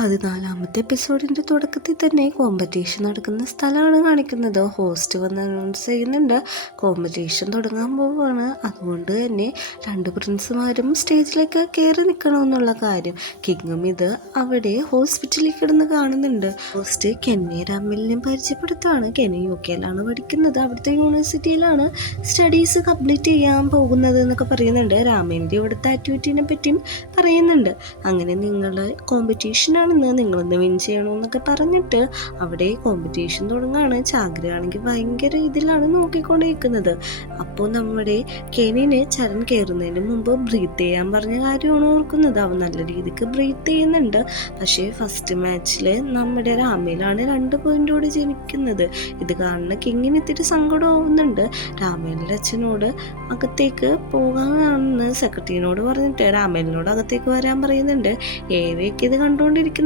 14ാമത്തെ എപ്പിസോഡിൻ്റെ തുടക്കത്തിൽ തന്നെ കോമ്പറ്റീഷൻ നടക്കുന്ന സ്ഥലമാണ് കാണിക്കുന്നത്. ഹോസ്റ്റ് വന്ന് അനൗൺസ് ചെയ്യുന്നുണ്ട്, കോമ്പറ്റീഷൻ തുടങ്ങാൻ പോവുകയാണ്. അതുകൊണ്ട് തന്നെ 2 പ്രിൻസുമാരും സ്റ്റേജിലേക്ക് കയറി നിൽക്കണമെന്നുള്ള കാര്യം. കിങ്ങും ഇത് അവിടെ ഹോസ്പിറ്റലിൽ കിടന്ന് കാണുന്നുണ്ട്. ഹോസ്റ്റ് കെന്നെ രാമലിനെയും പരിചയപ്പെടുത്തുകയാണ്. കെന്നെ UK പഠിക്കുന്നത്, അവിടുത്തെ യൂണിവേഴ്സിറ്റിയിലാണ് സ്റ്റഡീസ് കംപ്ലീറ്റ് ചെയ്യാൻ പോകുന്നത് എന്നൊക്കെ പറയുന്നുണ്ട്. രാമേൻ്റെ ഇവിടുത്തെ ആക്ടിവിറ്റീനെ പറ്റിയും പറയുന്നുണ്ട്. അങ്ങനെ നിങ്ങൾ കോമ്പറ്റീഷനാണെന്ന് നിങ്ങളൊന്ന് വിൻ ചെയ്യണമെന്നൊക്കെ പറഞ്ഞിട്ട് അവിടെ കോമ്പറ്റീഷൻ തുടങ്ങുകയാണ്. ചാഗ്രയാണെങ്കിൽ ഭയങ്കര ഇതിലാണ് നോക്കിക്കൊണ്ടിരിക്കുന്നത്. അപ്പോൾ നമ്മുടെ കെനിന് ചരൺ കയറുന്നതിന് മുമ്പ് ബ്രീത്ത് ചെയ്യാൻ പറഞ്ഞ കാര്യമാണ് ഓർക്കുന്നത്. അവൻ നല്ല രീതിക്ക് ബ്രീത്ത് ചെയ്യുന്നുണ്ട്. പക്ഷേ ഫസ്റ്റ് മാച്ചിൽ നമ്മുടെ രാമയിലാണ് 2 പോയിന്റോട് ജനിക്കുന്നത്. ഇത് കാണുന്ന കിങ്ങിന് ഇത്തിരി സങ്കടമാവുന്നുണ്ട്. രാമേലിൻ്റെ അച്ഛനോട് അകത്തേക്ക് പോകാമെന്ന് സെക്രട്ടറിനോട് പറഞ്ഞിട്ട് രാമേലിനോട് അകത്തേക്ക് വരാൻ പറയുന്നുണ്ട്. ഏവയൊക്കെ ഇത് കണ്ടുകൊണ്ടിരിക്കുന്നുണ്ട്.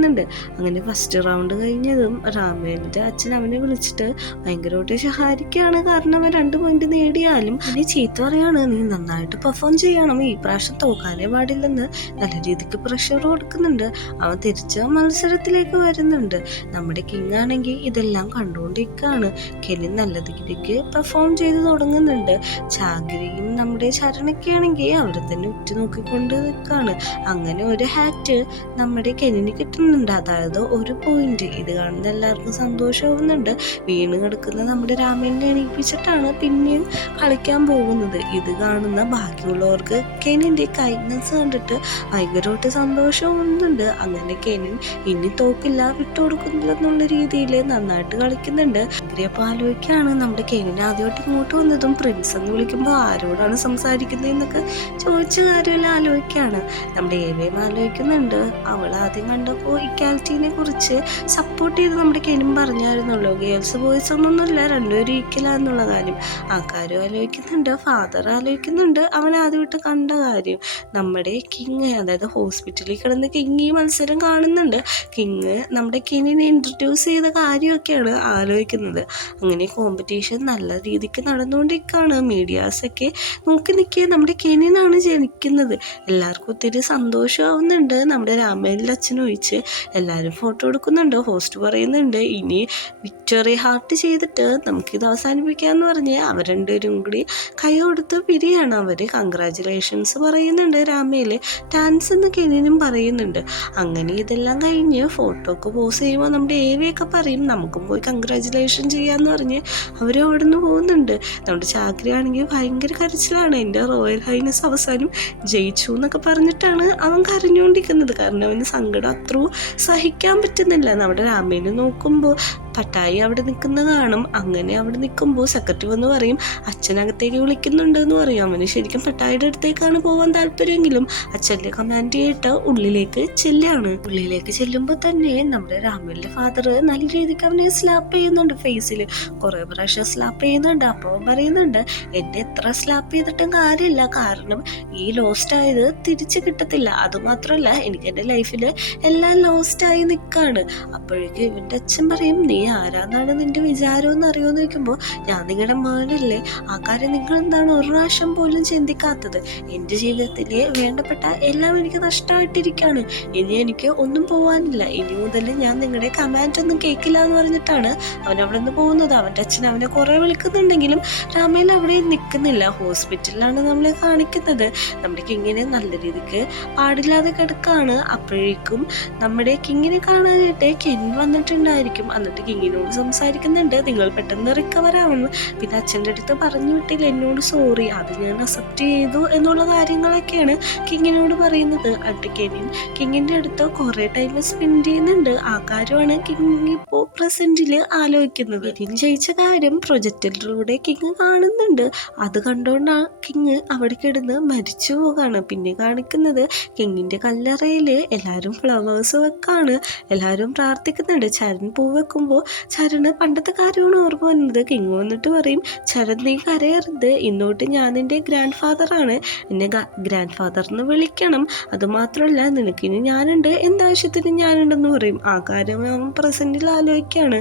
അങ്ങനെ ഫസ്റ്റ് റൗണ്ട് കഴിഞ്ഞതും രാമേലിൻ്റെ അച്ഛൻ അവനെ വിളിച്ചിട്ട് ഭയങ്കരമായിട്ട് സഹായിക്കുകയാണ്. കാരണം അവൻ 2 പോയിന്റ് നേടിയാലും ഇനി ചീത്ത പറയാണ്, നീ നന്നായിട്ട് പെർഫോം ചെയ്യണം, ഈ പ്രാവശ്യം തോക്കാനേ പാടില്ലെന്ന് നല്ല രീതിക്ക് പ്രഷർ കൊടുക്കുന്നുണ്ട്. അവൻ തിരിച്ച് മത്സരത്തിലേക്ക് വരുന്നുണ്ട്. നമ്മുടെ കിങ് ആണെങ്കിൽ ഇതെല്ലാം കണ്ടുകൊണ്ടിരിക്കുകയാണ്. കെനി നല്ല രീതിക്ക് പെർഫോം ചെയ്ത് തുടങ്ങുന്നുണ്ട്. ചാഗ്രയും നമ്മുടെ ചരണൊക്കെ ആണെങ്കിൽ അവരെ തന്നെ ഉറ്റുനോക്കിക്കൊണ്ട് നിൽക്കുകയാണ്. അങ്ങനെ ഒരു ഹാറ്റ് നമ്മുടെ കെനിന് കിട്ടുന്നുണ്ട്, അതായത് 1 പോയിന്റ്. ഇത് കാണുന്ന എല്ലാവർക്കും സന്തോഷമാവുന്നുണ്ട്. വീണ് കിടക്കുന്ന നമ്മുടെ രാമനെ എണീപ്പിച്ചിട്ടാണ് പിന്നെയും കളിക്കാൻ പോകുന്നത്. ഇത് കാണുന്ന ബാക്കിയുള്ളവർക്ക് കെനിൻ്റെ കൈൻഡ്നെസ് കണ്ടിട്ട് ഭയങ്കരമായിട്ട് സന്തോഷമാവുന്നുണ്ട്. അങ്ങനെ കെനിൻ ഇനി തോക്കില്ല, വിട്ടുകൊടുക്കുന്നില്ല എന്നുള്ള രീതിയിൽ നന്നായിട്ട് കളിക്കുന്നുണ്ട്. അപ്പോൾ ആലോചിക്കുകയാണ്, നമ്മുടെ കെനിൻ ആദ്യമായിട്ട് ഇങ്ങോട്ട് വന്നതും പ്രിൻസ് എന്ന് വിളിക്കുമ്പോൾ ആരോടാണ് സംസാരിക്കുന്നതെന്നൊക്കെ ചോദിച്ച കാര്യമെല്ലാം ആലോചിക്കുകയാണ്. നമ്മുടെ ഏവയും ആലോചിക്കുന്നുണ്ട്. അവൾ ആദ്യം കണ്ടപ്പോൾ ഇക്വാലിറ്റീനെ കുറിച്ച് സപ്പോർട്ട് ചെയ്ത് നമ്മുടെ കെനിൻ പറഞ്ഞായിരുന്നല്ലോ, ഗേൾസ് ബോയ്സ് ഒന്നൊന്നുമില്ല, 2 പേരും ഈക്വലാന്നുള്ള കാര്യം. ആ കാര്യം ആലോചിക്കുന്നുണ്ട്. ഫാദർ ആലോചിക്കുന്നുണ്ട്. അവൻ ആദ്യമായിട്ട് കണ്ട കാര്യം. നമ്മുടെ കിങ്, അതായത് ഹോസ്പിറ്റലിൽ കിടന്ന് കിങ് ഈ മത്സരം കാണുന്നുണ്ട്. കിങ് നമ്മുടെ കെനിനെ ഇൻട്രൊഡ്യൂസ് ചെയ്ത കാര്യമൊക്കെയാണ് ആലോചിക്കുന്നത്. അങ്ങനെ കോമ്പറ്റീഷൻ നല്ല രീതിക്ക് നടന്നുകൊണ്ടിരിക്കുകയാണ്. മീഡിയാസൊക്കെ നോക്കി നിൽക്കുക നമ്മുടെ കെനിനാണ് ജനിക്കുന്നത്. എല്ലാവർക്കും ഒത്തിരി സന്തോഷമാവുന്നുണ്ട്. നമ്മുടെ രാമേലിൻ്റെ അച്ഛനൊഴിച്ച് എല്ലാവരും ഫോട്ടോ എടുക്കുന്നുണ്ട്. ഹോസ്റ്റ് പറയുന്നുണ്ട്, ഇനി വിക്ടറി ഹാർട്ട് ചെയ്തിട്ട് നമുക്കിത് അവസാനിപ്പിക്കാമെന്ന് പറഞ്ഞ് അവർ 2 പേരും കൂടി കൈ കൊടുത്ത് പിരിയാണ്. അവർ കൺഗ്രാജുലേഷൻസ് പറയുന്നുണ്ട്. രാമേല് ഡാൻസ് എന്ന് കെനിനും പറയുന്നുണ്ട്. അങ്ങനെ ഇതെല്ലാം കഴിഞ്ഞ് ഫോട്ടോക്ക് പോസ് ചെയ്യുമ്പോൾ നമ്മുടെ ഏവയൊക്കെ പറയും, നമുക്കും പോയി കൺഗ്രാജുലേഷൻ ചെയ്യാമെന്ന് പറഞ്ഞ് അവർ അവിടെ നിന്ന് പോകുന്നുണ്ട്. നമ്മുടെ ചാക്രിയാണെങ്കിൽ ഭയങ്കര കരച്ചിലാണ്. എൻ്റെ റോയൽ ഹൈനസ് അവസാനം ജയിച്ചു എന്നൊക്കെ പറഞ്ഞിട്ടാണ് അവൻ കരഞ്ഞുകൊണ്ടിരിക്കുന്നത്. കാരണം അവന് സങ്കടം അത്രയും സഹിക്കാൻ പറ്റുന്നില്ല. നമ്മുടെ രാമേനെ നോക്കുമ്പോൾ പട്ടായി അവിടെ നിൽക്കുന്ന കാണും. അങ്ങനെ അവിടെ നിൽക്കുമ്പോൾ സെക്രട്ടറി വന്ന് പറയും, അച്ഛനകത്തേക്ക് വിളിക്കുന്നുണ്ട് എന്ന് പറയും. അവന് ശരിക്കും പട്ടായിയുടെ അടുത്തേക്കാണ് പോകാൻ താല്പര്യമെങ്കിലും അച്ഛൻ്റെ കമാൻഡ് കേട്ട് ഉള്ളിലേക്ക് ചെല്ലാണ്. ഉള്ളിലേക്ക് ചെല്ലുമ്പോൾ തന്നെ നമ്മുടെ രാമേലിൻ്റെ ഫാദർ നല്ല രീതിക്ക് അവനെ സ്ലാപ്പ് ചെയ്യുന്നുണ്ട്. ഫേസിൽ കുറേ പ്രാവശ്യം സ്ലാപ്പ് ചെയ്യുന്നുണ്ട്. അപ്പോൾ പറയുന്നുണ്ട്, എന്നെ എത്ര സ്ലാപ്പ് ചെയ്തിട്ടും കാര്യമില്ല, കാരണം ഈ ലോസ്റ്റ് ആയത് തിരിച്ച് കിട്ടത്തില്ല. അതുമാത്രമല്ല, എനിക്ക് എൻ്റെ ലൈഫിൽ എല്ലാം ലോസ്റ്റായി നിൽക്കുകയാണ്. അപ്പോഴേക്കും ഇവൻ്റെ അച്ഛൻ പറയും, നീ ആരാന്നാണ് നിന്റെ വിചാരം എന്ന് അറിയുമെന്ന് ചോദിക്കുമ്പോൾ, ഞാൻ നിങ്ങളുടെ മകനല്ലേ, ആ കാര്യം നിങ്ങൾ എന്താണ് ഒരു പ്രാവശ്യം പോലും ചിന്തിക്കാത്തത്? എൻ്റെ ജീവിതത്തിൽ വേണ്ടപ്പെട്ട എല്ലാം എനിക്ക് നഷ്ടമായിട്ടിരിക്കുകയാണ്. ഇനി എനിക്ക് ഒന്നും പോകാനില്ല. ഇനി മുതൽ ഞാൻ നിങ്ങളുടെ കമാൻഡ് ഒന്നും കേൾക്കില്ല എന്ന് പറഞ്ഞിട്ടാണ് അവൻ അവിടെ നിന്ന് പോകുന്നത്. അവൻ്റെ അച്ഛൻ അവനെ കുറേ വിളിക്കുന്നുണ്ടെങ്കിലും രാമേൽ അവിടെ നിൽക്കുന്നില്ല. ഹോസ്പിറ്റലിലാണ് നമ്മളെ കാണിക്കുന്നത്. നമ്മുടെ കിങ്ങിനെ നല്ല രീതിക്ക് പാടില്ലാതെ കിടക്കുകയാണ്. അപ്പോഴേക്കും നമ്മുടെ കിങ്ങിനെ കാണാനായിട്ട് കെൻ വന്നിട്ടുണ്ടായിരിക്കും. എന്നിട്ട് കിങ്ങിനോട് സംസാരിക്കുന്നുണ്ട്, നിങ്ങൾ പെട്ടെന്ന് റിക്കവർ ആവണം, പിന്നെ അച്ഛൻ്റെ അടുത്ത് പറഞ്ഞു വിട്ടില്ല, എന്നോട് സോറി, അത് ഞാൻ അക്സെപ്റ്റ് ചെയ്തു എന്നുള്ള കാര്യങ്ങളൊക്കെയാണ് കിങ്ങിനോട് പറയുന്നത്. എന്നിട്ട് കെനിൻ കിങ്ങിൻ്റെ അടുത്ത് കുറേ ടൈം സ്പെൻഡ് ചെയ്യുന്നുണ്ട്. ആ കാര്യമാണ് കിങ് ഇപ്പോൾ പ്രസൻറ്റിൽ ആലോചിക്കുന്നത്. കെനിൻ ജയിച്ച കാര്യം പ്രൊജക്റ്റിലൂടെ കിങ് കാണുന്നുണ്ട്. അത് കണ്ടുകൊണ്ടാണ് കിങ് അവിടെ കിടന്ന് മരിച്ചു പോകാണ്. പിന്നെ കാണിക്കുന്നത് കിങ്ങിൻ്റെ കല്ലറയിൽ എല്ലാവരും ഫ്ലവേഴ്സ് വെക്കാണ്. എല്ലാവരും പ്രാർത്ഥിക്കുന്നുണ്ട്. ചരൺ പൂ വെക്കുമ്പോൾ ചരണ് പണ്ടത്തെ കാര്യമാണ് ഓർമ്മ വന്നത്. കിങ് വന്നിട്ട് പറയും, ചരൺ നീ കരയരുത്, ഇന്നോട്ട് ഞാൻ നിൻ്റെ ഗ്രാൻഡ് ഫാദറാണ്, എന്നെ ഗ്രാൻഡ് ഫാദർ എന്ന് വിളിക്കണം. അതുമാത്രമല്ല നിനക്കിനി ഞാനുണ്ട്, എന്താവശ്യത്തിന് ഞാനുണ്ടെന്ന് പറയും. ആ കാര്യം അവൻ പ്രസൻറ്റിൽ ആലോചിക്കുകയാണ്.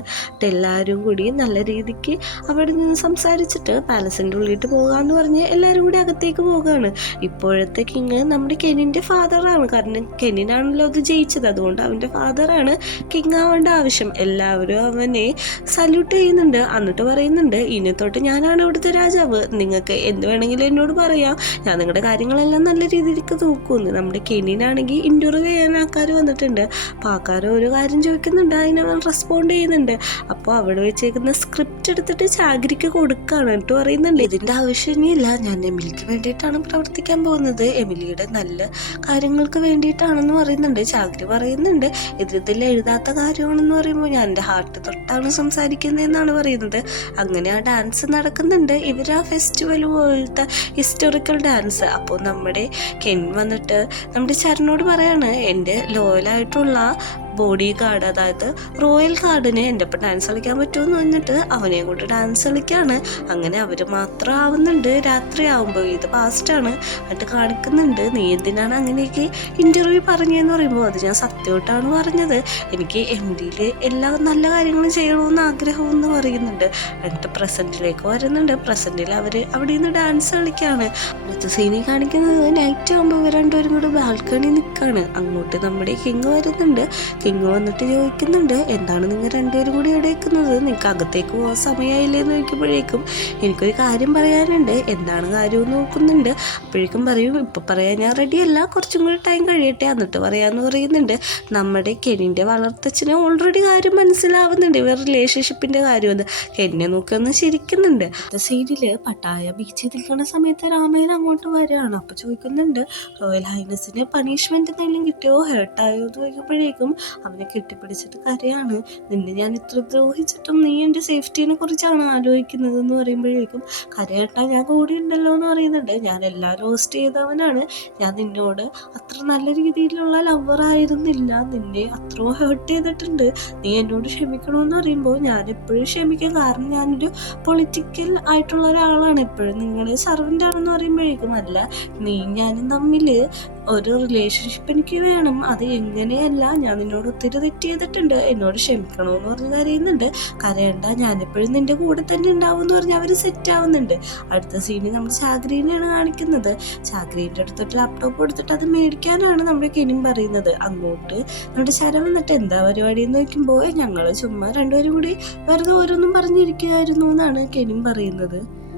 എല്ലാവരും കൂടി നല്ല രീതിക്ക് അവിടെ നിന്ന് സംസാരിച്ചിട്ട് പാലസിൻ്റെ ഉള്ളിട്ട് പോകാമെന്ന് പറഞ്ഞ് എല്ലാവരും കൂടി അകത്തേക്ക് പോവുകയാണ്. ഇപ്പോഴത്തെ കിങ് നമ്മുടെ കെനിൻ്റെ ഫാദറാണ്. കാരണം കെനിനാണല്ലോ അത് ജയിച്ചത്, അതുകൊണ്ട് അവൻ്റെ ഫാദറാണ് കിങ് ആവേണ്ട ആവശ്യം. എല്ലാവരും അവനെ സല്യൂട്ട് ചെയ്യുന്നുണ്ട്. എന്നിട്ട് പറയുന്നുണ്ട്, ഇനി തൊട്ട് ഞാനാണ് ഇവിടുത്തെ രാജാവ്, നിങ്ങൾക്ക് എന്ത് വേണമെങ്കിലും എന്നോട് പറയാം, ഞാൻ നിങ്ങളുടെ കാര്യങ്ങളെല്ലാം നല്ല രീതിയിലേക്ക് നോക്കുമെന്ന്. നമ്മുടെ കെനിനാണെങ്കിൽ ഇൻ്റർവ്യൂ ചെയ്യാൻ ആൾക്കാർ വന്നിട്ടുണ്ട്. അപ്പോൾ ആൾക്കാർ ഓരോ കാര്യം ചോദിക്കുന്നുണ്ട്, അതിനവൻ റെസ്പോണ്ട് ചെയ്യുന്നുണ്ട്. അപ്പോൾ അവിടെ വെച്ചേക്കുന്ന സ്ക്രിപ്റ്റ് എടുത്തിട്ട് ചാഗരിക്ക് കൊടുക്കുകയാണ്. എന്നിട്ട് പറയുന്നുണ്ട്, ഇതിൻ്റെ ആവശ്യമില്ല, ഞാൻ എമിലിക്ക് വേണ്ടിയിട്ടാണ് പ്രവർത്തിക്കാൻ പോകുന്നത്, എമിലിയുടെ നല്ല കാര്യങ്ങൾക്ക് വേണ്ടിയിട്ടാണെന്ന് പറയുന്നുണ്ട്. ചാഗരി പറയുന്നുണ്ട്, ഇതിൽ എഴുതാത്ത കാര്യമാണെന്ന് പറയുമ്പോൾ ഞാൻ എൻ്റെ ഹാർട്ട് തൊട്ടാണ് സംസാരിക്കുന്നതെന്നാണ് പറയുന്നത്. അങ്ങനെ ആ ഡാൻസ് നടക്കുന്നുണ്ട്. ഇവർ ആ ഫെസ്റ്റിവൽ പോലത്തെ ഹിസ്റ്റോറിക്കൽ ഡാൻസ്. അപ്പോൾ നമ്മുടെ കെൻ വന്നിട്ട് നമ്മുടെ ചരനോട് പറയാണ്, എൻ്റെ ലോയലായിട്ടുള്ള ബോഡി ഗാർഡ്, അതായത് റോയൽ ഗാർഡിന് എൻ്റെ ഒപ്പം ഡാൻസ് കളിക്കാൻ പറ്റുമെന്ന് പറഞ്ഞിട്ട് അവനെ കൊണ്ട് ഡാൻസ് കളിക്കുകയാണ്. അങ്ങനെ അവർ മാത്രം ആവുന്നുണ്ട്. രാത്രി ആവുമ്പോൾ ഇത് പാസ്റ്റാണ് എന്നിട്ട് കാണിക്കുന്നുണ്ട്, നീ എന്തിനാണ് അങ്ങനെയൊക്കെ ഇൻ്റർവ്യൂ പറഞ്ഞതെന്ന് പറയുമ്പോൾ അത് ഞാൻ സത്യമായിട്ടാണ് പറഞ്ഞത്, എനിക്ക് എം ഡിയിൽ എല്ലാ നല്ല കാര്യങ്ങളും ചെയ്യണമെന്ന് ആഗ്രഹമെന്ന് പറയുന്നുണ്ട്. എന്നിട്ട് പ്രസൻറ്റിലേക്ക് വരുന്നുണ്ട്. പ്രസൻറ്റിൽ അവർ അവിടെ നിന്ന് ഡാൻസ് കളിക്കുകയാണ്. അടുത്ത സീനിൽ കാണിക്കുന്നത് നൈറ്റ് ആകുമ്പോൾ ഇവർ രണ്ടുപേരും കൂടെ ബാൽക്കണി നിൽക്കുകയാണ്. അങ്ങോട്ട് നമ്മുടെ കിങ് വരുന്നുണ്ട്. കിങ് വന്നിട്ട് ചോദിക്കുന്നുണ്ട്, എന്താണ് നിങ്ങൾ രണ്ടുപേരും കൂടി ഇവിടെ നിൽക്കുന്നത്, നിങ്ങൾക്ക് അകത്തേക്ക് പോകാൻ സമയമായില്ലേന്ന് ചോദിക്കുമ്പോഴേക്കും എനിക്കൊരു കാര്യം പറയാനുണ്ട്, എന്താണ് കാര്യമെന്ന് നോക്കുന്നുണ്ട്. അപ്പോഴേക്കും പറയും, ഇപ്പം പറയാൻ ഞാൻ റെഡിയല്ല, കുറച്ചും കൂടി ടൈം കഴിയട്ടെ എന്നിട്ട് പറയാമെന്ന് പറയുന്നുണ്ട്. നമ്മുടെ കെനിൻ്റെ വളർത്തച്ഛന് ഓൾറെഡി കാര്യം മനസ്സിലാവുന്നുണ്ട്, ഇവർ റിലേഷൻഷിപ്പിൻ്റെ കാര്യമെന്ന്. കെന്നെ നോക്കിയൊന്ന് ശരിക്കുന്നുണ്ട്. സീനിൽ പട്ടായ ബീച്ചിൽ നിൽക്കുന്ന സമയത്ത് രാമേൻ അങ്ങോട്ട് വരികയാണ്. അപ്പോൾ ചോദിക്കുന്നുണ്ട്, റോയൽ ഹൈനസിന് പണിഷ്മെൻറ്റ് എന്തെങ്കിലും കിട്ടിയോ, ഹേർട്ടായോ എന്ന് ചോദിക്കുമ്പോഴേക്കും അവനെ കെട്ടിപ്പിടിച്ചിട്ട് കരയാണ്. നിന്നെ ഞാൻ ഇത്ര ദ്രോഹിച്ചിട്ടും നീ എൻ്റെ സേഫ്റ്റീനെ കുറിച്ചാണ് ആലോചിക്കുന്നത് എന്ന് പറയുമ്പോഴേക്കും, കരയേട്ടാ ഞാൻ കൂടി ഉണ്ടല്ലോ എന്ന് പറയുന്നുണ്ട്. ഞാൻ എല്ലാം ലോസ്റ്റ് ചെയ്തവനാണ്, ഞാൻ നിന്നോട് അത്ര നല്ല രീതിയിലുള്ള ലവറായിരുന്നില്ല, നിന്നെ അത്ര ഹേർട്ട് ചെയ്തിട്ടുണ്ട്, നീ എന്നോട് ക്ഷമിക്കണമെന്ന് പറയുമ്പോൾ ഞാൻ എപ്പോഴും ക്ഷമിക്കും, കാരണം ഞാനൊരു പൊളിറ്റിക്കൽ ആയിട്ടുള്ള ഒരാളാണ്, എപ്പോഴും നിങ്ങളുടെ സർവൻ്റ് ആണെന്ന് പറയുമ്പോഴേക്കും, അല്ല നീ ഞാനും തമ്മിൽ ഒരു റിലേഷൻഷിപ്പ് എനിക്ക് വേണം, അത് എങ്ങനെയല്ല, ഞാൻ നിന്നോട് ഒത്തിരി തെറ്റ് ചെയ്തിട്ടുണ്ട്, എന്നോട് ക്ഷമിക്കണമെന്ന് പറഞ്ഞ് കരയുന്നുണ്ട്. കരയണ്ട, ഞാനെപ്പോഴും നിൻ്റെ കൂടെ തന്നെ ഉണ്ടാവും എന്ന് പറഞ്ഞ് അവർ സെറ്റ് ആവുന്നുണ്ട്. അടുത്ത സീനിൽ നമ്മൾ ചാഗ്രീനെയാണ് കാണിക്കുന്നത്. ചാഗ്രീൻ്റെ അടുത്തൊരു ലാപ്ടോപ്പ് കൊടുത്തിട്ട് അത് മേടിക്കാനാണ് നമ്മുടെ കെനിം പറയുന്നത്. അങ്ങോട്ട് നമ്മുടെ ശരം വന്നിട്ട് എന്താ പരിപാടി എന്ന് നോക്കുമ്പോൾ, ഞങ്ങൾ ചുമ്മാ രണ്ടുപേരും കൂടി വെറുതെ ഓരോന്നും പറഞ്ഞിരിക്കുകയായിരുന്നു എന്നാണ് കെനിം പറയുന്നത്.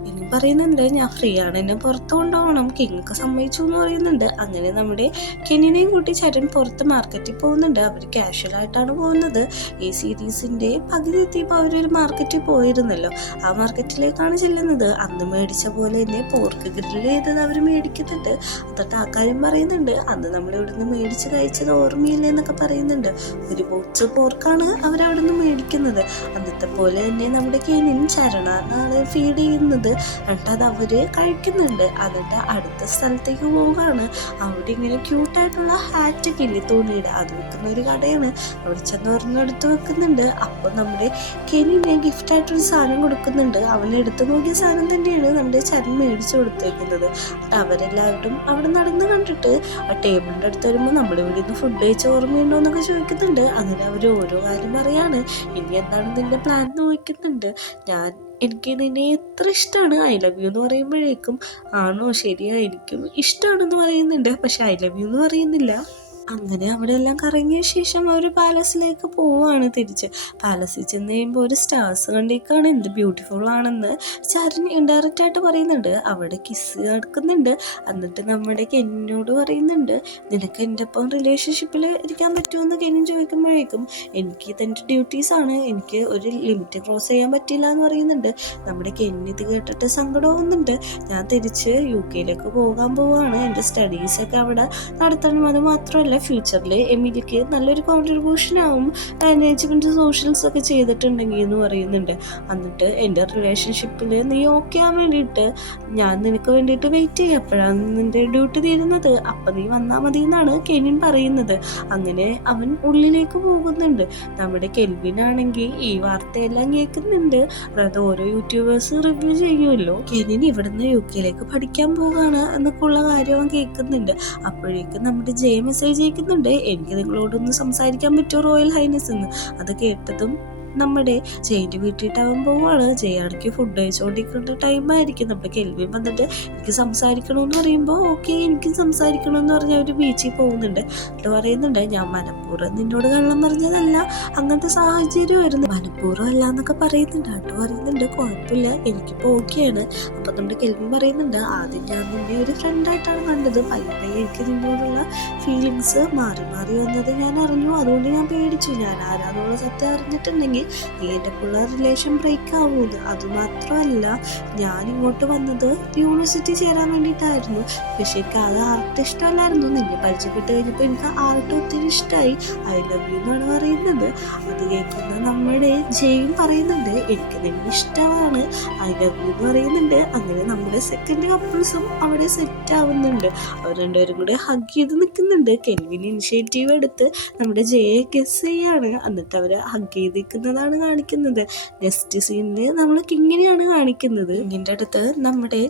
ഇനി പറയുന്നുണ്ട്, ഞാൻ ഫ്രീ ആണ്, എന്നെ പുറത്ത് കൊണ്ടുപോകണം, കിങ്ങൊക്കെ സമ്മതിച്ചു എന്ന് പറയുന്നുണ്ട്. അങ്ങനെ നമ്മുടെ കെനിനെയും കൂട്ടി ചരൺ പുറത്ത് മാർക്കറ്റിൽ പോകുന്നുണ്ട്. അവർ കാഷ്വലായിട്ടാണ് പോകുന്നത്. ഈ സീരീസിൻ്റെ പകുതി എത്തിയപ്പോൾ അവരൊരു മാർക്കറ്റിൽ പോയിരുന്നല്ലോ, ആ മാർക്കറ്റിലേക്കാണ് ചെല്ലുന്നത്. അന്ന് മേടിച്ച പോലെ തന്നെ പോർക്ക് ഗ്രില്ല് ചെയ്തത് അവർ മേടിക്കുന്നുണ്ട്. എന്നിട്ട് ആ കാര്യം പറയുന്നുണ്ട്, അന്ന് നമ്മൾ ഇവിടുന്ന് മേടിച്ച് കഴിച്ചത് ഓർമ്മയില്ല എന്നൊക്കെ പറയുന്നുണ്ട്. ഒരു ബോക്സ് പോർക്കാണ് അവരവിടെ നിന്ന് മേടിക്കുന്നത്. അന്നത്തെ പോലെ തന്നെ നമ്മുടെ കെനിൻ ചരണാണ് ഫീഡ് ചെയ്യുന്നത്. എന്നിട്ട് അത് അവർ കഴിക്കുന്നുണ്ട്. എന്നിട്ട് അടുത്ത സ്ഥലത്തേക്ക് പോവുകയാണ്. അവിടെ ഇങ്ങനെ ക്യൂട്ടായിട്ടുള്ള ഹാറ്റ് കില്ലി തുണിയുടെ അത് വെക്കുന്ന ഒരു കടയാണ്. അവിടെ ചെന്ന് ഒരെണ്ണെടുത്ത് വെക്കുന്നുണ്ട്. അപ്പോൾ നമ്മുടെ കെനിനെ ഗിഫ്റ്റായിട്ടൊരു സാധനം കൊടുക്കുന്നുണ്ട്. അവനെടുത്ത് നോക്കിയ സാധനം തന്നെയാണ് നമ്മുടെ ചരൺ മേടിച്ചു കൊടുത്തേക്കുന്നത്. അവരെല്ലാവരും അവിടെ നടന്ന് കണ്ടിട്ട് ആ ടേബിളിൻ്റെ അടുത്ത് വരുമ്പോൾ നമ്മളിവിടെ നിന്ന് ഫുഡ് കഴിച്ച ഓർമ്മയുണ്ടോ എന്നൊക്കെ ചോദിക്കുന്നുണ്ട്. അങ്ങനെ അവർ ഓരോ കാര്യം പറയാണ്. ഇനി എന്താണ് നിൻ്റെ പ്ലാൻ എന്ന് ചോദിക്കുന്നുണ്ട്. എനിക്ക് നിന്നെ എത്ര ഇഷ്ടമാണ്, ഐ ലവ് യു എന്ന് പറയുമ്പോഴേക്കും, ആണോ ശരിയാ എനിക്കും ഇഷ്ടമാണെന്ന് പറയുന്നുണ്ട്, പക്ഷെ ഐ ലവ് യു എന്ന് പറയുന്നില്ല. അങ്ങനെ അവിടെ എല്ലാം കറങ്ങിയ ശേഷം അവർ പാലസിലേക്ക് പോവുകയാണ്. തിരിച്ച് പാലസിൽ ചെന്ന് കഴിയുമ്പോൾ ഒരു സ്റ്റാർസ് കണ്ടേക്കാണ്, എന്ത് ബ്യൂട്ടിഫുൾ ആണെന്ന് ചരൺ ഇൻഡയറക്റ്റ് ആയിട്ട് പറയുന്നുണ്ട്. അവിടെ കിസ് നടക്കുന്നുണ്ട്. എന്നിട്ട് നമ്മുടെ കെന്നിനോട് പറയുന്നുണ്ട്, നിനക്ക് എൻ്റെ ഒപ്പം റിലേഷൻഷിപ്പിൽ ഇരിക്കാൻ പറ്റുമെന്ന് കെന്നിൻ ചോദിക്കുമ്പോഴേക്കും, എനിക്ക് ഇതെൻ്റെ ഡ്യൂട്ടീസാണ്, എനിക്ക് ഒരു ലിമിറ്റ് ക്രോസ് ചെയ്യാൻ പറ്റില്ല എന്ന് പറയുന്നുണ്ട്. നമ്മുടെ കെന്നി ഇത് കേട്ടിട്ട് സങ്കടമാവുന്നുണ്ട്. ഞാൻ തിരിച്ച് UK പോകാൻ പോവുകയാണ്, എൻ്റെ സ്റ്റഡീസൊക്കെ അവിടെ നടത്തണം, അത് മാത്രമല്ല മാത്രമല്ല ഫ്യൂച്ചറിൽ എമിലിക്ക് നല്ലൊരു കോൺട്രിബ്യൂഷൻ ആവും മാനേജ്മെൻറ്റ് സോഷ്യൽസ് ഒക്കെ ചെയ്തിട്ടുണ്ടെങ്കിൽ എന്ന് പറയുന്നുണ്ട്. എന്നിട്ട് എൻ്റെ റിലേഷൻഷിപ്പിൽ നീ ഓക്കെ ആവാൻ വേണ്ടിയിട്ട് ഞാൻ നിനക്ക് വേണ്ടിയിട്ട് വെയിറ്റ് ചെയ്യാം, എപ്പോഴാണ് നിൻ്റെ ഡ്യൂട്ടി തീരുന്നത് അപ്പം നീ വന്നാൽ മതി എന്നാണ് കെനിൻ പറയുന്നത്. അങ്ങനെ അവൻ ഉള്ളിലേക്ക് പോകുന്നുണ്ട്. നമ്മുടെ കെൽവിനാണെങ്കിൽ ഈ വാർത്തയെല്ലാം കേൾക്കുന്നുണ്ട്. അതായത് ഓരോ യൂട്യൂബേഴ്സ് റിവ്യൂ ചെയ്യുമല്ലോ, കെനിൻ ഇവിടുന്ന് UK പഠിക്കാൻ പോവുകയാണ് എന്നൊക്കെയുള്ള കാര്യം അവൻ കേൾക്കുന്നുണ്ട്. അപ്പോഴേക്കും നമ്മുടെ ജയ മെസ്സേജ് അയക്കുന്നുണ്ട്, എനിക്ക് നിങ്ങളോടൊന്ന് സംസാരിക്കാൻ പറ്റുമോ റോയൽ ഹൈനസ് എന്ന്. അത് കേട്ടതും നമ്മുടെ ജയിൻ്റെ വീട്ടിട്ടാവാൻ പോവുകയാണ്. ജയാണെങ്കിൽ ഫുഡ് കഴിച്ചുകൊണ്ടിരിക്കുന്ന ടൈമായിരിക്കും. നമ്മുടെ കെൽവിൻ വന്നിട്ട് എനിക്ക് സംസാരിക്കണമെന്ന് പറയുമ്പോൾ ഓക്കെ എനിക്ക് സംസാരിക്കണമെന്ന് പറഞ്ഞ് അവർ ബീച്ചിൽ പോകുന്നുണ്ട്. എന്നിട്ട് പറയുന്നുണ്ട്, ഞാൻ മനഃപൂർവ്വം നിന്നോട് കള്ളം പറഞ്ഞതല്ല, അങ്ങനത്തെ സാഹചര്യമായിരുന്നു, മനഃപൂർവ്വം അല്ല എന്നൊക്കെ പറയുന്നുണ്ട്. ആട്ട് പറയുന്നുണ്ട് കുഴപ്പമില്ല എനിക്കിപ്പോൾ ഓക്കെയാണ്. അപ്പം നമ്മുടെ കെൽവിൻ പറയുന്നുണ്ട്, ആദ്യം ഞാൻ നിന്നെ ഒരു ഫ്രണ്ടായിട്ടാണ് കണ്ടത്, പയ്യെ എനിക്ക് നിന്നോടുള്ള ഫീലിങ്സ് മാറി മാറി വന്നത് ഞാൻ അറിഞ്ഞു, അതുകൊണ്ട് ഞാൻ പേടിച്ചു. ഞാൻ ആരാന്നുള്ള സത്യം അറിഞ്ഞിട്ടുണ്ടെങ്കിൽ നീ എൻ്റെ പിള്ള റിലേഷൻ ബ്രേക്ക് ആവുമെന്ന്. അതുമാത്രമല്ല ഞാൻ ഇങ്ങോട്ട് വന്നത് യൂണിവേഴ്സിറ്റി ചേരാൻ വേണ്ടിയിട്ടായിരുന്നു, പക്ഷെ എനിക്ക് അത് ആർട്ട് ഇഷ്ടമല്ലായിരുന്നു. നിന്നെ പരിചയപ്പെട്ട് കഴിഞ്ഞപ്പോൾ എനിക്ക് ആർട്ട് ഒത്തിരി ഇഷ്ടമായി, ഐ ലവ് യു എന്നാണ് പറയുന്നത്. അത് കേൾക്കുന്ന നമ്മുടെ ജയും പറയുന്നുണ്ട്, എനിക്ക് നിന്നെ ഇഷ്ടമാണ്, ഐ ലവ് യു എന്ന് പറയുന്നുണ്ട്. അങ്ങനെ നമ്മുടെ സെക്കൻഡ് കപ്പിൾസും അവിടെ സെറ്റ് ആവുന്നുണ്ട്. അവർ രണ്ടുപേരും കൂടെ ഹഗ് ചെയ്ത് നിൽക്കുന്നുണ്ട്. കെൽവിൻ ഇനിഷ്യേറ്റീവ് എടുത്ത് നമ്മുടെ ജയെ ഗസ് ചെയ്യാണ്. എന്നിട്ട് അവരെ ഹഗ് ചെയ്ത് നിൽക്കുന്നതാണ് കാണിക്കുന്നത്. നെക്സ്റ്റ് സീനിൽ നമ്മൾ കിങ്ങിനെയാണ് കാണിക്കുന്നത്. കിങ്ങിൻ്റെ അടുത്ത് നമ്മുടെ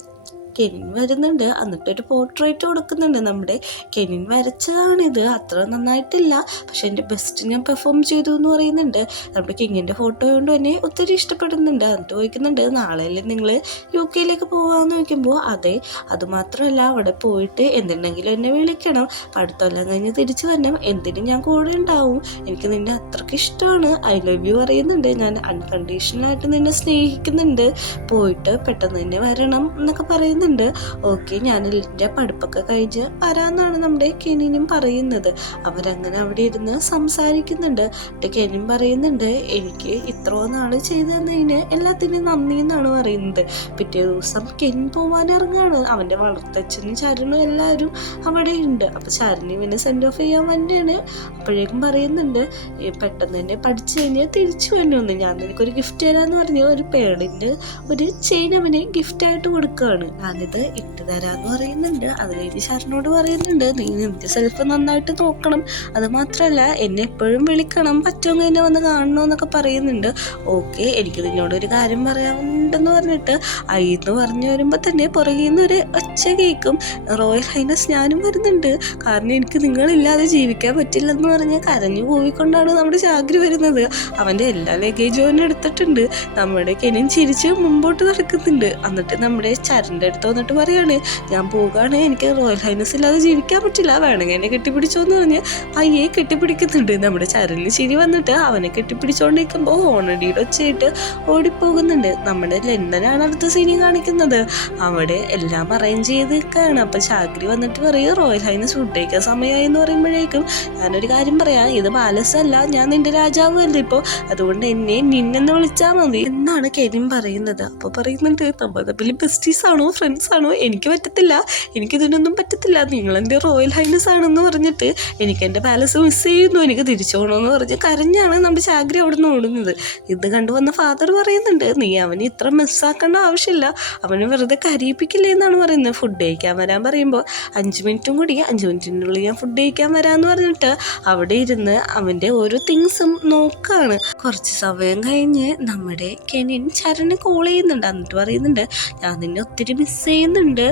കെനിൻ വരുന്നുണ്ട്. എന്നിട്ടൊരു പോർട്രേറ്റ് കൊടുക്കുന്നുണ്ട്. നമ്മുടെ കെനിൻ വരച്ചതാണിത്, അത്ര നന്നായിട്ടില്ല, പക്ഷെ എൻ്റെ ബെസ്റ്റ് ഞാൻ പെർഫോം ചെയ്തു എന്ന് പറയുന്നുണ്ട്. നമ്മുടെ കിങ്ങിൻ്റെ ഫോട്ടോ കൊണ്ട് തന്നെ ഒത്തിരി ഇഷ്ടപ്പെടുന്നുണ്ട്. എന്നിട്ട് ചോദിക്കുന്നുണ്ട്, നാളെയല്ലേ നിങ്ങൾ UK പോകാമെന്ന് ചോദിക്കുമ്പോൾ അതെ, അതുമാത്രമല്ല അവിടെ പോയിട്ട് എന്തുണ്ടെങ്കിലും എന്നെ വിളിക്കണം, പഠിത്തമെല്ലാം കഴിഞ്ഞ് തിരിച്ചു വരണം, എന്തിനും ഞാൻ കൂടെ ഉണ്ടാവും, എനിക്ക് നിന്നെ അത്രയ്ക്ക് ഇഷ്ടമാണ്, ഐ ലവ് യു പറയുന്നുണ്ട്, ഞാൻ അൺകണ്ടീഷണലായിട്ട് നിന്നെ സ്നേഹിക്കുന്നുണ്ട്, പോയിട്ട് പെട്ടെന്ന് തന്നെ വരണം എന്നൊക്കെ പറയുന്നുണ്ട്. ഓക്കെ ഞാൻ എൻ്റെ പഠിപ്പൊക്കെ കഴിഞ്ഞ് വരാമെന്നാണ് നമ്മുടെ കെനിനും പറയുന്നത്. അവരങ്ങനെ അവിടെ ഇരുന്ന് സംസാരിക്കുന്നുണ്ട്. കെനിൻ പറയുന്നുണ്ട്, എനിക്ക് ഇത്രയോ നാൾ ചെയ്തു തന്നതിന് എല്ലാത്തിനും നന്ദി എന്നാണ് പറയുന്നത്. പിറ്റേ ദിവസം കെനിൻ പോവാൻ ഇറങ്ങുകയാണ്. അവൻ്റെ വളർത്തച്ഛനും ചരണും എല്ലാവരും അവിടെ ഉണ്ട്. അപ്പോൾ ചരണി ഇവനെ സെൻഡ് ഓഫ് ചെയ്യാൻ വേണ്ടിയാണ്. അപ്പോഴേക്കും പറയുന്നുണ്ട്, പെട്ടെന്ന് തന്നെ പഠിച്ചു കഴിഞ്ഞാൽ തിരിച്ചു വന്നു, ഞാൻ നിനക്കൊരു ഗിഫ്റ്റ് തരാമെന്ന് പറഞ്ഞു ഒരു പേടിൻ്റെ ഒരു ചെയിൻ അവന് ഗിഫ്റ്റായിട്ട് കൊടുക്കുകയാണ്. ഞാനിത് ഇട്ട് തരാമെന്ന് പറയുന്നുണ്ട്. അത് കഴിഞ്ഞ് ശരണോട് പറയുന്നുണ്ട്, നീ നിന്റെ സെൽഫ് നന്നായിട്ട് നോക്കണം, അത് മാത്രമല്ല എന്നെ എപ്പോഴും വിളിക്കണം, പറ്റുമെങ്കിൽ എന്നെ വന്ന് കാണണമെന്നൊക്കെ പറയുന്നുണ്ട്. ഓക്കെ എനിക്ക് നിന്നോടൊരു കാര്യം പറയാനുണ്ടെന്ന് പറഞ്ഞിട്ട് അയിന്ന് പറഞ്ഞു വരുമ്പോൾ തന്നെ പുറകിൽ നിന്ന് ഒരു ഒച്ച കേൾക്കും, റോയൽ ഹൈനസ് ഞാനും വരുന്നുണ്ട്, കാരണം എനിക്ക് നിങ്ങളില്ലാതെ ജീവിക്കാൻ പറ്റില്ലെന്ന് പറഞ്ഞ് കരഞ്ഞു പോയിക്കൊണ്ടാണ് നമ്മുടെ ചാഗ്രി വരുന്നത്. അവൻ്റെ എല്ലാ ലഗേജും അവൻ എടുത്തിട്ടുണ്ട്. നമ്മുടെ കെനിൻ ചിരിച്ച് മുമ്പോട്ട് നടക്കുന്നുണ്ട്. എന്നിട്ട് നമ്മുടെ ചരൻ്റെ അടുത്ത് വന്നിട്ട് പറയാണ്, ഞാൻ പോകാണ്, എനിക്ക് റോയൽ ഹൈനസ് ഇല്ലാതെ ജീവിക്കാൻ പറ്റില്ല, വേണമെങ്കിൽ എന്നെ കെട്ടിപ്പിടിച്ചോന്ന് പറഞ്ഞ് പയ്യെ കെട്ടിപ്പിടിക്കുന്നുണ്ട്. നമ്മുടെ ചരലിന് ചിരി വന്നിട്ട് അവനെ കെട്ടിപ്പിടിച്ചോണ്ടിരിക്കുമ്പോൾ ഓണടിയുടെ ഒച്ചയിട്ട് ഓടിപ്പോകുന്നുണ്ട്. നമ്മുടെ ലണ്ടനാണ് അടുത്ത സീനി കാണിക്കുന്നത്. അവിടെ എല്ലാം അറേഞ്ച് ചെയ്ത് നിൽക്കുകയാണ്. അപ്പം ചാഗ്രി വന്നിട്ട് പറയും, റോയൽ ഹൈനസ് ഫുഡ് കഴിക്കാൻ സമയമായി എന്ന് പറയുമ്പോഴേക്കും ഞാനൊരു കാര്യം പറയാം, ഇത് പാലസ് അല്ല, ഞാൻ നിന്റെ രാജാവ് അല്ലേ ഇപ്പോൾ, അതുകൊണ്ട് എന്നെ നിന്നെന്ന് വിളിച്ചാൽ മതി എന്നാണ് കെനിൻ പറയുന്നത്. അപ്പോൾ പറയുന്നുണ്ട്, നമ്മൾ തമ്മിൽ ബെസ്റ്റീസ് ആണോ ഫ്രണ്ട്സ് ആണോ എനിക്ക് പറ്റത്തില്ല, എനിക്കിതിനൊന്നും പറ്റത്തില്ല, നിങ്ങളെൻ്റെ റോയൽ ഹൈനസ് ആണെന്ന് പറഞ്ഞിട്ട് എനിക്ക് എൻ്റെ പാലസ് മിസ് ചെയ്യുന്നു, എനിക്ക് തിരിച്ചു പോകണമെന്ന് പറഞ്ഞ് കരഞ്ഞാണ് നമ്മുടെ ചാഗ്രി അവിടെ നിന്ന് ഓടുന്നത്. ഇത് കണ്ടുവന്ന ഫാദർ പറയുന്നുണ്ട്, നീ അവന് ഇത്ര മിസ്സാക്കേണ്ട ആവശ്യമില്ല, അവന് വെറുതെ കരയിപ്പിക്കില്ലേ എന്നാണ് പറയുന്നത്. ഫുഡ് കഴിക്കാൻ വരാൻ പറയുമ്പോൾ 5 മിനിറ്റും കൂടി, 5 മിനിറ്റിനുള്ളിൽ ഞാൻ ഫുഡ് കഴിക്കാൻ വരാമെന്ന് പറഞ്ഞിട്ട് അവിടെ ഇരുന്ന് അവൻ്റെ ഓരോ തിങ്സും നോക്കുകയാണ്. കുറച്ച് സമയം കഴിഞ്ഞ് നമ്മുടെ കെനിൻ ചരണ് കോൾ ചെയ്യുന്നുണ്ട്. എന്നിട്ട് പറയുന്നുണ്ട്, ഞാൻ നിന്നെ ഒത്തിരി മിസ് ചെയ്യുന്നുണ്ട്,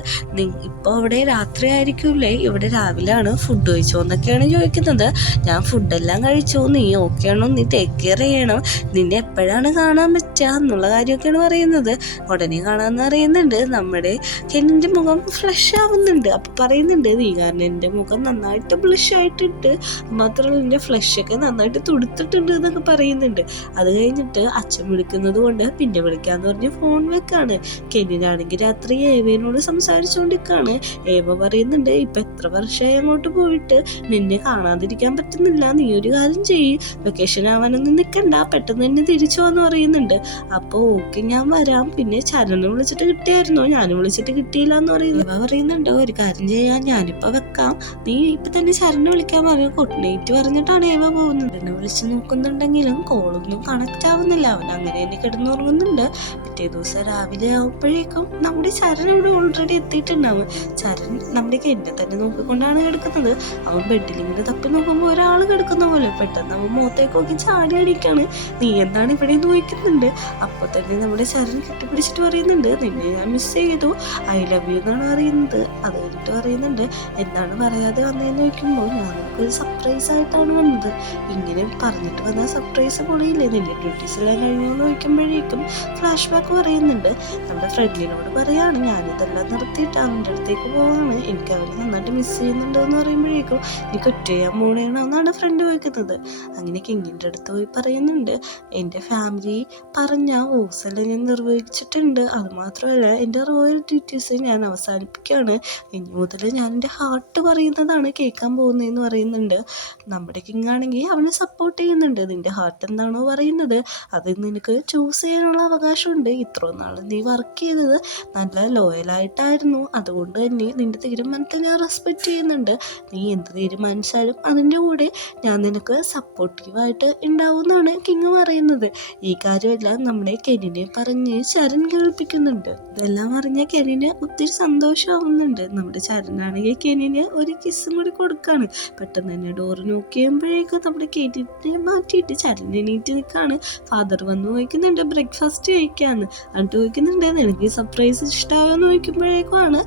ഇപ്പോൾ അവിടെ രാത്രി ആയിരിക്കൂലേ, ഇവിടെ രാവിലെയാണ്, ഫുഡ് കഴിച്ചോ എന്നൊക്കെയാണ് ചോദിക്കുന്നത്. ഞാൻ ഫുഡെല്ലാം കഴിച്ചു, നീ ഓക്കെ ആണോ, നീ ടേക്ക് കെയർ ചെയ്യണം, നിന്നെ എപ്പോഴാണ് കാണാൻ പറ്റുക എന്നുള്ള കാര്യമൊക്കെയാണ് പറയുന്നത്. ഉടനെ കാണാമെന്ന് അറിയുന്നുണ്ട്. നമ്മുടെ കെനിൻ്റെ മുഖം ഫ്ലഷ് ആവുന്നുണ്ട്. അപ്പോൾ പറയുന്നുണ്ട്, നീ കാരണം എൻ്റെ മുഖം നന്നായിട്ട് ബ്ലഷ് ആയിട്ടിട്ട്, മാത്രമല്ല എൻ്റെ ഫ്ലഷൊക്കെ നന്നായിട്ട് തുടുത്തിട്ടുണ്ട് എന്നൊക്കെ പറയുന്നുണ്ട്. അത് കഴിഞ്ഞിട്ട് അച്ഛൻ വിളിക്കുന്നത് കൊണ്ട് പിന്നെ വിളിക്കാമെന്ന് പറഞ്ഞ് ഫോൺ വെക്കാണ്. കെനിനാണെങ്കിൽ രാത്രി ഏവേനോട് സംസാരിച്ചുകൊണ്ടിരിക്കുകയാണ്. ഏവ പറയുന്നുണ്ട്, ഇപ്പൊ എത്ര വർഷമായി അങ്ങോട്ട് പോയിട്ട്, നിന്നെ കാണാതിരിക്കാൻ പറ്റുന്നില്ല, നീ ഒരു കാര്യം ചെയ്യ്, വെക്കേഷൻ ആവാനൊന്നും നിൽക്കണ്ട, പെട്ടെന്ന് തന്നെ തിരിച്ചു വന്ന് പറയുന്നുണ്ട്. അപ്പൊ ഓക്കെ ഞാൻ വരാം, പിന്നെ ചരനെ വിളിച്ചിട്ട് കിട്ടിയായിരുന്നോ, ഞാനും വിളിച്ചിട്ട് കിട്ടിയില്ല എന്ന് പറയുന്നു. ഏവ പറയുന്നുണ്ട്, ഒരു കാര്യം ചെയ്യാൻ, ഞാനിപ്പോ വെക്കാം, നീ ഇപ്പൊ തന്നെ ചരനെ വിളിക്കാൻ പറഞ്ഞു. ഗുഡ് നൈറ്റ് പറഞ്ഞിട്ടാണ് ഏവ പോകുന്നത്. എന്നെ വിളിച്ച് നോക്കുന്നുണ്ടെങ്കിലും കോളൊന്നും കണക്ട് ആവുന്നില്ല. അവൻ അങ്ങനെ തന്നെ കിടന്നുറങ്ങുന്നുണ്ട്. പിറ്റേ ദിവസം രാവിലെ ആവുമ്പോഴേക്കും നമ്മുടെ ചരൺ ഇവിടെ ഓൾറെഡി എത്തിയിട്ടുണ്ടാവും. ചരൺ നമ്മുടെ എന്നെ തന്നെ നോക്കിക്കൊണ്ടാണ് കിടക്കുന്നത്. അവൻ ബെഡിലിങ്ങനെ തപ്പി നോക്കുമ്പോൾ ഒരാൾ കിടക്കുന്ന പോലെ പെട്ടെന്ന് അവൻ മുഖത്തേക്ക് നോക്കി ചാടി അടിക്കാണ്. നീ എന്താണ് ഇവിടെ നോക്കുന്നുണ്ട്. അപ്പൊ തന്നെ നമ്മുടെ ചരൺ കെട്ടിപ്പിടിച്ചിട്ട് പറയുന്നുണ്ട്, നിന്നെ ഞാൻ മിസ് ചെയ്തു, ഐ ലവ് യു എന്നാണ് അറിയുന്നത്. അത് കഴിഞ്ഞിട്ട് പറയുന്നുണ്ട്, എന്താണ് പറയാതെ വന്നതെന്ന് ചോദിക്കുമ്പോൾ, ഞാൻ നിനക്കൊരു സർപ്രൈസ് ആയിട്ടാണ് വന്നത്. ഇങ്ങനെ പറഞ്ഞിട്ട് വന്ന സർപ്രൈസ് പൊളിയില്ലേ, നിന്റെ ഡ്യൂട്ടീസ് എല്ലാം കഴിഞ്ഞോന്ന് ചോദിക്കുമ്പോഴേക്കും ഫ്ലാഷ് ബാക്ക് പറയുന്നുണ്ട്. നമ്മുടെ ഫ്രണ്ടിനോട് പറയാണ്, ഞാനിതെല്ലാം നിർത്തിയിട്ട് അവൻ്റെ അടുത്തേക്ക് പോവാണ്, എനിക്ക് അവരെ നന്നായിട്ട് മിസ് ചെയ്യുന്നുണ്ട് എന്ന് പറയുമ്പോഴേക്കും, എനിക്ക് ഒറ്റ ചെയ്യാൻ പോകണേണോ എന്നാണ് ഫ്രണ്ട് ചോദിക്കുന്നത്. അങ്ങനെ കിങ്ങിൻ്റെ അടുത്ത് പോയി പറയുന്നുണ്ട്, എൻ്റെ ഫാമിലി പറഞ്ഞ വോസെല്ലാം ഞാൻ നിർവഹിച്ചിട്ടുണ്ട്, അതുമാത്രമല്ല എൻ്റെ റോയൽ ഡ്യൂട്ടീസ് ഞാൻ അവസാനിപ്പിക്കുകയാണ്, ഇനി മുതൽ ഞാൻ എൻ്റെ ഹാർട്ട് പറയുന്നതാണ് കേൾക്കാൻ പോകുന്നതെന്ന് പറയുന്നുണ്ട്. നമ്മുടെ കിങ് ആണെങ്കിൽ അവനെ സപ്പോർട്ട് ചെയ്യുന്നുണ്ട്. നിന്റെ ഹാർട്ട് എന്താണോ പറയുന്നത് അത് നിനക്ക് ചൂസ് ചെയ്യാനുള്ള അവകാശമുണ്ട്. ഇത്രയും നാൾ നീ വർക്ക് ചെയ്തത് നല്ല ലോയലായിട്ടായിരുന്നു, അതുകൊണ്ട് തന്നെ നിന്റെ തീരുമാനത്തെ ഞാൻ റെസ്പെക്റ്റ് ചെയ്യുന്നുണ്ട്. നീ എന്ത് തീരുമാനിച്ചാലും അതിൻ്റെ കൂടെ ഞാൻ നിനക്ക് സപ്പോർട്ടീവായിട്ട് ഉണ്ടാവുമെന്നാണ് കിങ് പറയുന്നത്. ഈ കാര്യമെല്ലാം നമ്മുടെ കെനിനെ പറഞ്ഞ് ചരൺ കേൾപ്പിക്കുന്നുണ്ട്. ഇതെല്ലാം അറിഞ്ഞ കെനിന് ഒത്തിരി സന്തോഷമാവുന്നുണ്ട്. നമ്മുടെ ചരനാണെങ്കിൽ കെനിന് ഒരു കിസ്സും കൂടി കൊടുക്കാണ്. പെട്ടെന്ന് തന്നെ ഡോറ് നോക്കിയുമ്പോഴേക്കും നമ്മുടെ കെനിനെ മാറ്റിയിട്ട് ചരൺ എണീറ്റ് നിൽക്കാണ്. ഫാദർ വന്ന് ചോദിക്കുന്നുണ്ട് ബ്രേക്ക്ഫാസ്റ്റ് കഴിക്കാന്ന്. എന്നിട്ട് ചോദിക്കുന്നുണ്ട്, നിനക്ക് സർപ്രൈസ് ഇഷ്ടമായോന്ന് ചോദിക്കുമ്പോഴേക്കുമാണ്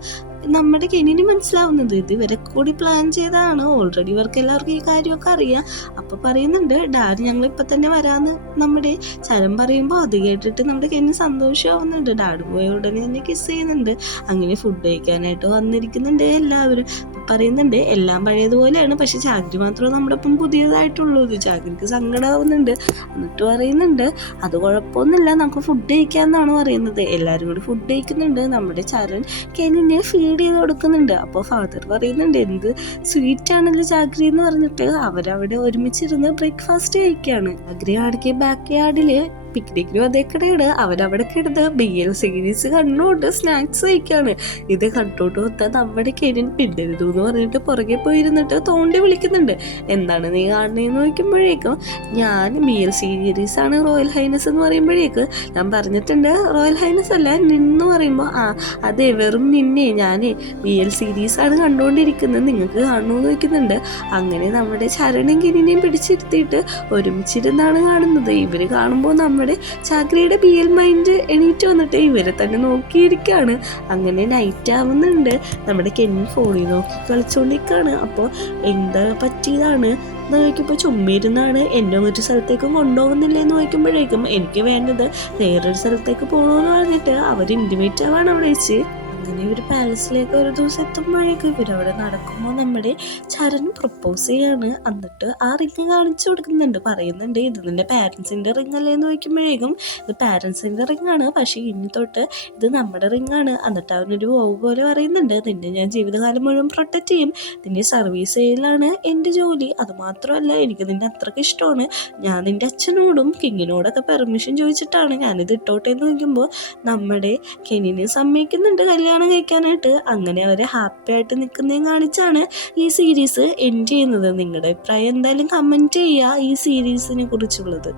നമ്മുടെ കെനിന് മനസ്സിലാവുന്നത് ഇത് ഇവരെ കൂടി പ്ലാൻ ചെയ്തതാണ്. ഓൾറെഡി ഇവർക്ക് എല്ലാവർക്കും ഈ കാര്യമൊക്കെ അറിയാം. അപ്പോൾ പറയുന്നുണ്ട്, ഡാഡി ഞങ്ങൾ ഇപ്പം തന്നെ വരാമെന്ന് നമ്മുടെ ചരം പറയുമ്പോൾ അത് കേട്ടിട്ട് നമ്മുടെ കെനി സന്തോഷമാവുന്നുണ്ട്. ഡാഡി പോയ ഉടനെ തന്നെ കിസ് ചെയ്യുന്നുണ്ട്. അങ്ങനെ ഫുഡ് കഴിക്കാനായിട്ട് വന്നിരിക്കുന്നുണ്ട് എല്ലാവരും. പറയുന്നുണ്ട്, എല്ലാം പഴയതുപോലെയാണ്, പക്ഷെ ചാകരി മാത്രമേ നമ്മുടെ ഒപ്പം പുതിയതായിട്ടുള്ളൂ. ചാകരിക്ക് സങ്കടമാവുന്നുണ്ട്. എന്നിട്ട് പറയുന്നുണ്ട്, അത് കുഴപ്പമൊന്നുമില്ല, നമുക്ക് ഫുഡ് കഴിക്കാമെന്നാണ് പറയുന്നത്. എല്ലാവരും കൂടി ഫുഡ് കഴിക്കുന്നുണ്ട്. നമ്മുടെ ചരൺ കെനിനെ ഫീഡ് ചെയ്ത് കൊടുക്കുന്നുണ്ട്. അപ്പോൾ ഫാദർ പറയുന്നുണ്ട്, എന്ത് സ്വീറ്റ് ആണല്ലോ ചാകരി എന്ന് പറഞ്ഞിട്ട് അവരവിടെ ഒരുമിച്ചിരുന്ന് ബ്രേക്ക്ഫാസ്റ്റ് കഴിക്കുകയാണ്. ചാകരി ആണെങ്കിൽ ബാക്ക് യാർഡില് പിക്നിക്കിനും അതേ കിടയാണ്. അവരവിടെ കിടന്ന് BL സീരീസ് കണ്ടോണ്ട് സ്നാക്സ് കഴിക്കാണ്. ഇത് കണ്ടോട്ട് വന്നാൽ നമ്മുടെ കെനിൻ പിന്നരുതു എന്ന് പറഞ്ഞിട്ട് പുറകെ പോയിരുന്നിട്ട് തോണ്ടി വിളിക്കുന്നുണ്ട്. എന്താണ് നീ കാണുന്നതെന്ന് ചോദിക്കുമ്പോഴേക്കും, ഞാൻ BL സീരീസ് ആണ് റോയൽ ഹൈനസ് എന്ന് പറയുമ്പോഴേക്ക് ഞാൻ പറഞ്ഞിട്ടുണ്ട് റോയൽ ഹൈനസ് അല്ല നിന്ന് പറയുമ്പോൾ, അതെ വെറും നിന്നെ, ഞാൻ BL സീരീസ് ആണ് കണ്ടുകൊണ്ടിരിക്കുന്നത്, നിങ്ങൾക്ക് കാണുമെന്ന് ചോദിക്കുന്നുണ്ട്. അങ്ങനെ നമ്മുടെ ചരണയും കെനിനെയും പിടിച്ചിരുത്തിയിട്ട് ഒരുമിച്ചിരുന്നാണ് കാണുന്നത്. ഇവർ കാണുമ്പോൾ നമ്മുടെ ചാക്രിയുടെ BL മൈൻഡ് എണീറ്റ് വന്നിട്ട് ഇവരെ തന്നെ നോക്കിയിരിക്കുകയാണ്. അങ്ങനെ നൈറ്റ് ആവുന്നുണ്ട്. നമ്മുടെ കെനി ഫോണിൽ നോക്കി കളിച്ചുകൊണ്ടിരിക്കുകയാണ്. അപ്പോൾ എന്താ പറ്റിയതാണ് എന്ന് ചോദിക്കുമ്പോൾ, ചുമ്മിരുന്നാണ്, എന്നെ ഒരു സ്ഥലത്തേക്കും കൊണ്ടുപോകുന്നില്ല എന്ന് ചോദിക്കുമ്പോഴേക്കും, എനിക്ക് വേണ്ടത് വേറൊരു സ്ഥലത്തേക്ക് പോകണമെന്ന് പറഞ്ഞിട്ട് അവർ ഇൻറ്റിമേറ്റ് ആവാണ് അവിടെ വെച്ച്. അങ്ങനെ ഒരു പാലസിലേക്ക് ഒരു ദിവസം എത്തുമ്പോഴേക്കും ഇവരവിടെ നടക്കുമ്പോൾ നമ്മുടെ ചരൺ പ്രപ്പോസ് ചെയ്യാണ്. എന്നിട്ട് ആ റിങ് കാണിച്ചു കൊടുക്കുന്നുണ്ട്. പറയുന്നുണ്ട്, ഇത് നിന്റെ പാരൻസിൻ്റെ റിങ് അല്ലേ എന്ന് ചോദിക്കുമ്പോഴേക്കും, ഇത് പാരൻസിൻ്റെ റിങ് ആണ്, പക്ഷേ ഇനി തൊട്ട് ഇത് നമ്മുടെ റിങ് ആണ്. എന്നിട്ട് അവനൊരു വോവ് പോലെ പറയുന്നുണ്ട്, നിന്നെ ഞാൻ ജീവിതകാലം മുഴുവൻ പ്രൊട്ടക്റ്റ് ചെയ്യും, നിന്നെ സർവീസ് ചെയ്യലാണ് എൻ്റെ ജോലി, അതുമാത്രമല്ല എനിക്ക് നിന്നെ അത്രയ്ക്ക് ഇഷ്ടമാണ്, ഞാൻ നിൻ്റെ അച്ഛനോടും കിങ്ങിനോടൊക്കെ പെർമിഷൻ ചോദിച്ചിട്ടാണ് ഞാനിത് ഇട്ടോട്ടെ എന്ന് ചോദിക്കുമ്പോൾ നമ്മുടെ കെനിനെ സമ്മതിക്കുന്നുണ്ട് കല്യാണം കഴിക്കാനായിട്ട്. അങ്ങനെ അവരെ ഹാപ്പി ആയിട്ട് നിൽക്കുന്നതും കാണിച്ചാണ് ഈ സീരീസ് എൻഡ് ചെയ്യുന്നത്. നിങ്ങളുടെ അഭിപ്രായം എന്തായാലും കമൻറ്റ് ചെയ്യുക ഈ സീരീസിനെ കുറിച്ചുള്ളത്.